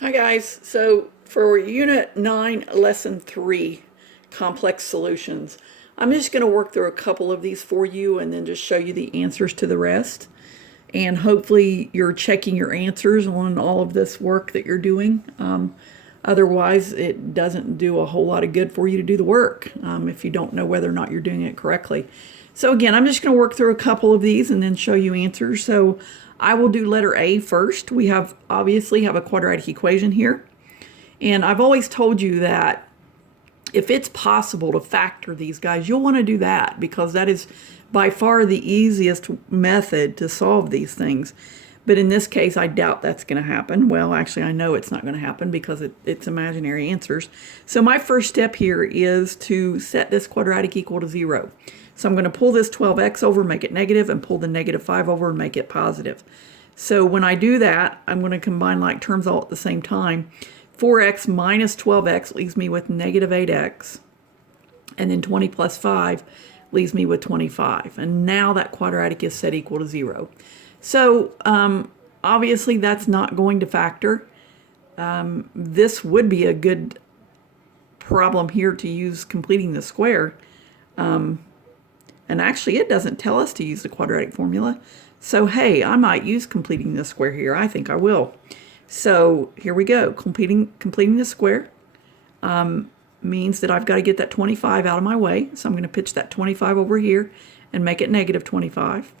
Hi guys, so for Unit 9, Lesson 3, Complex Solutions, I'm just going to work through a couple of these for you and then just show you the answers to the rest. And hopefully you're checking your answers on all of this work that you're doing. Otherwise, it doesn't do a whole lot of good for you to do the work if you don't know whether or not you're doing it correctly. So again, I'm just going to work through a couple of these and then show you answers. So I will do letter A first. We obviously have a quadratic equation here. And I've always told you that if it's possible to factor these guys, you'll want to do that because that is by far the easiest method to solve these things. But in this case, I doubt that's going to happen. Well, actually, I know it's not going to happen because it's imaginary answers. So my first step here is to set this quadratic equal to 0. So I'm going to pull this 12x over, make it negative, and pull the negative 5 over and make it positive. So when I do that, I'm going to combine like terms all at the same time. 4x minus 12x leaves me with negative 8x. And then 20 plus 5 leaves me with 25. And now that quadratic is set equal to 0. So obviously that's not going to factor. This would be a good problem here to use completing the square. And actually it doesn't tell us to use the quadratic formula. So hey, I might use completing the square here. I think I will. So here we go. Completing the square means that I've got to get that 25 out of my way. So I'm going to pitch that 25 over here and make it negative 25.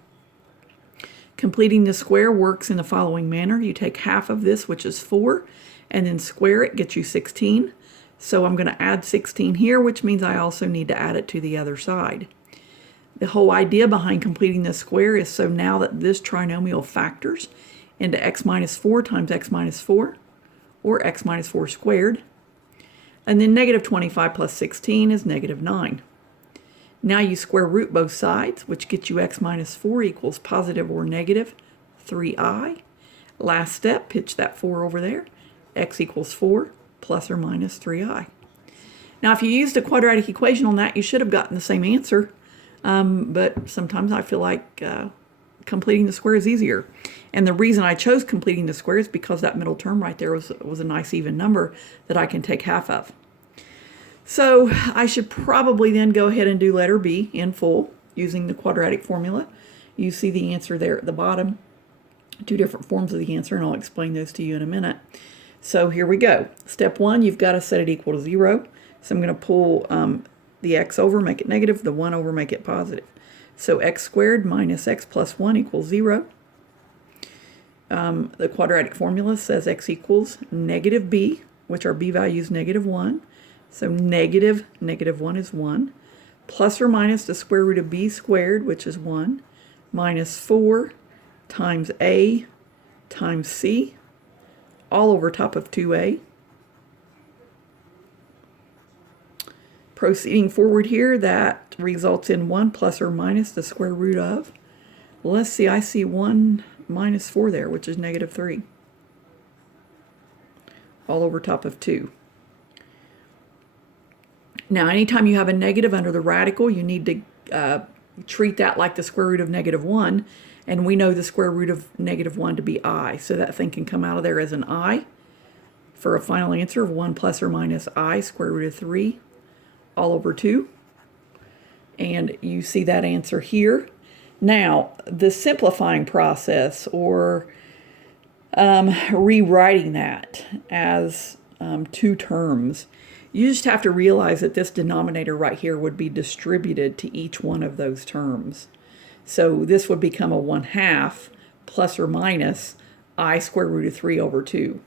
Completing the square works in the following manner. You take half of this, which is 4, and then square it, gets you 16. So I'm going to add 16 here, which means I also need to add it to the other side. The whole idea behind completing the square is so now that this trinomial factors into x minus 4 times x minus 4, or x minus 4 squared. And then negative 25 plus 16 is negative 9. Now you square root both sides, which gets you x minus 4 equals positive or negative 3i. Last step, pitch that 4 over there. X equals 4 plus or minus 3i. Now if you used a quadratic equation on that, you should have gotten the same answer. But sometimes I feel like completing the square is easier. And the reason I chose completing the square is because that middle term right there was a nice even number that I can take half of. So I should probably then go ahead and do letter B in full using the quadratic formula. You see the answer there at the bottom. Two different forms of the answer, and I'll explain those to you in a minute. So here we go. Step 1, you've got to set it equal to 0. So I'm going to pull the x over, make it negative, the 1 over, make it positive. So x squared minus x plus 1 equals 0. The quadratic formula says x equals negative b, which our b value is negative 1. So negative 1 is 1, plus or minus the square root of b squared, which is 1, minus 4 times a times c, all over top of 2a. Proceeding forward here, that results in 1 plus or minus the square root of. Well, let's see, I see 1 minus 4 there, which is negative 3, all over top of 2. Now, anytime you have a negative under the radical, you need to treat that like the square root of negative 1. And we know the square root of negative 1 to be I. So that thing can come out of there as an I for a final answer of 1 plus or minus I square root of 3 all over 2. And you see that answer here. Now, the simplifying process or rewriting that as two terms, you just have to realize that this denominator right here would be distributed to each one of those terms. So this would become a 1/2 plus or minus I square root of 3 over 2,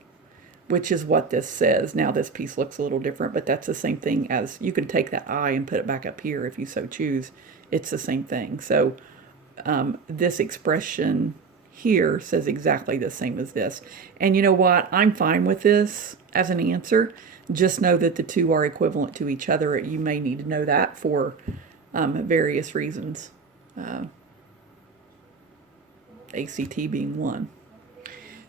which is what this says. Now this piece looks a little different, but that's the same thing as, you can take that I and put it back up here if you so choose. It's the same thing. So this expression here says exactly the same as this. And you know what? I'm fine with this as an answer. Just know that the two are equivalent to each other. You may need to know that for various reasons. ACT being one.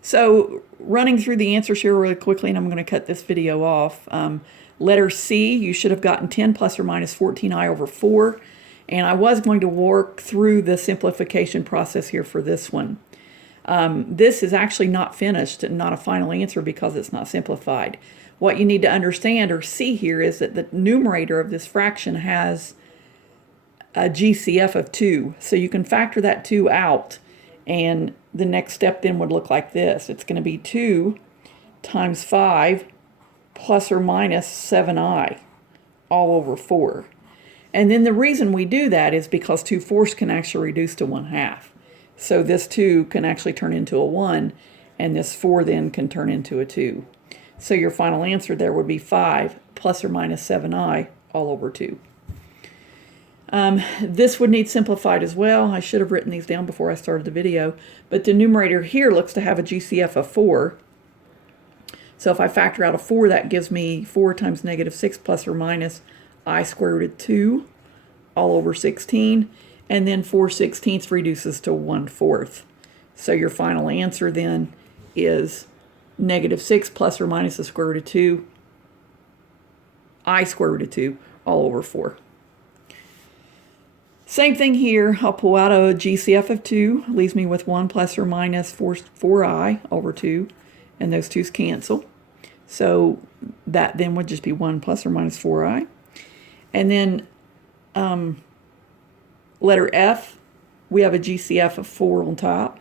So running through the answers here really quickly, and I'm going to cut this video off. Letter C, you should have gotten 10 plus or minus 14i over 4. And I was going to work through the simplification process here for this one. This is actually not finished and not a final answer because it's not simplified. What you need to understand or see here is that the numerator of this fraction has a GCF of 2. So you can factor that 2 out, and the next step then would look like this. It's going to be 2 times 5 plus or minus 7i all over 4. And then the reason we do that is because 2/4 can actually reduce to 1/2. So this 2 can actually turn into a 1, and this 4 then can turn into a 2. So your final answer there would be 5 plus or minus 7i all over 2. This would need simplified as well. I should have written these down before I started the video, but the numerator here looks to have a GCF of 4. So if I factor out a 4, that gives me 4 times negative 6 plus or minus I square root of 2 all over 16. And then 4/16 reduces to 1/4. So your final answer then is negative 6 plus or minus the square root of 2, I square root of 2 all over 4. Same thing here. I'll pull out a GCF of 2. Leaves me with 1 plus or minus 4i over 2. And those 2's cancel. So that then would just be 1 plus or minus 4i. And then letter F, we have a GCF of 4 on top.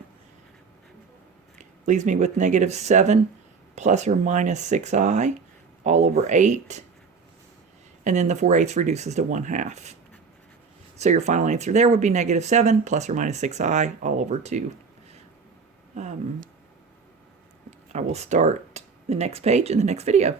Leaves me with negative 7 plus or minus 6i all over 8. And then the 4/8 reduces to 1/2. So your final answer there would be negative 7 plus or minus 6i all over 2. I will start the next page in the next video.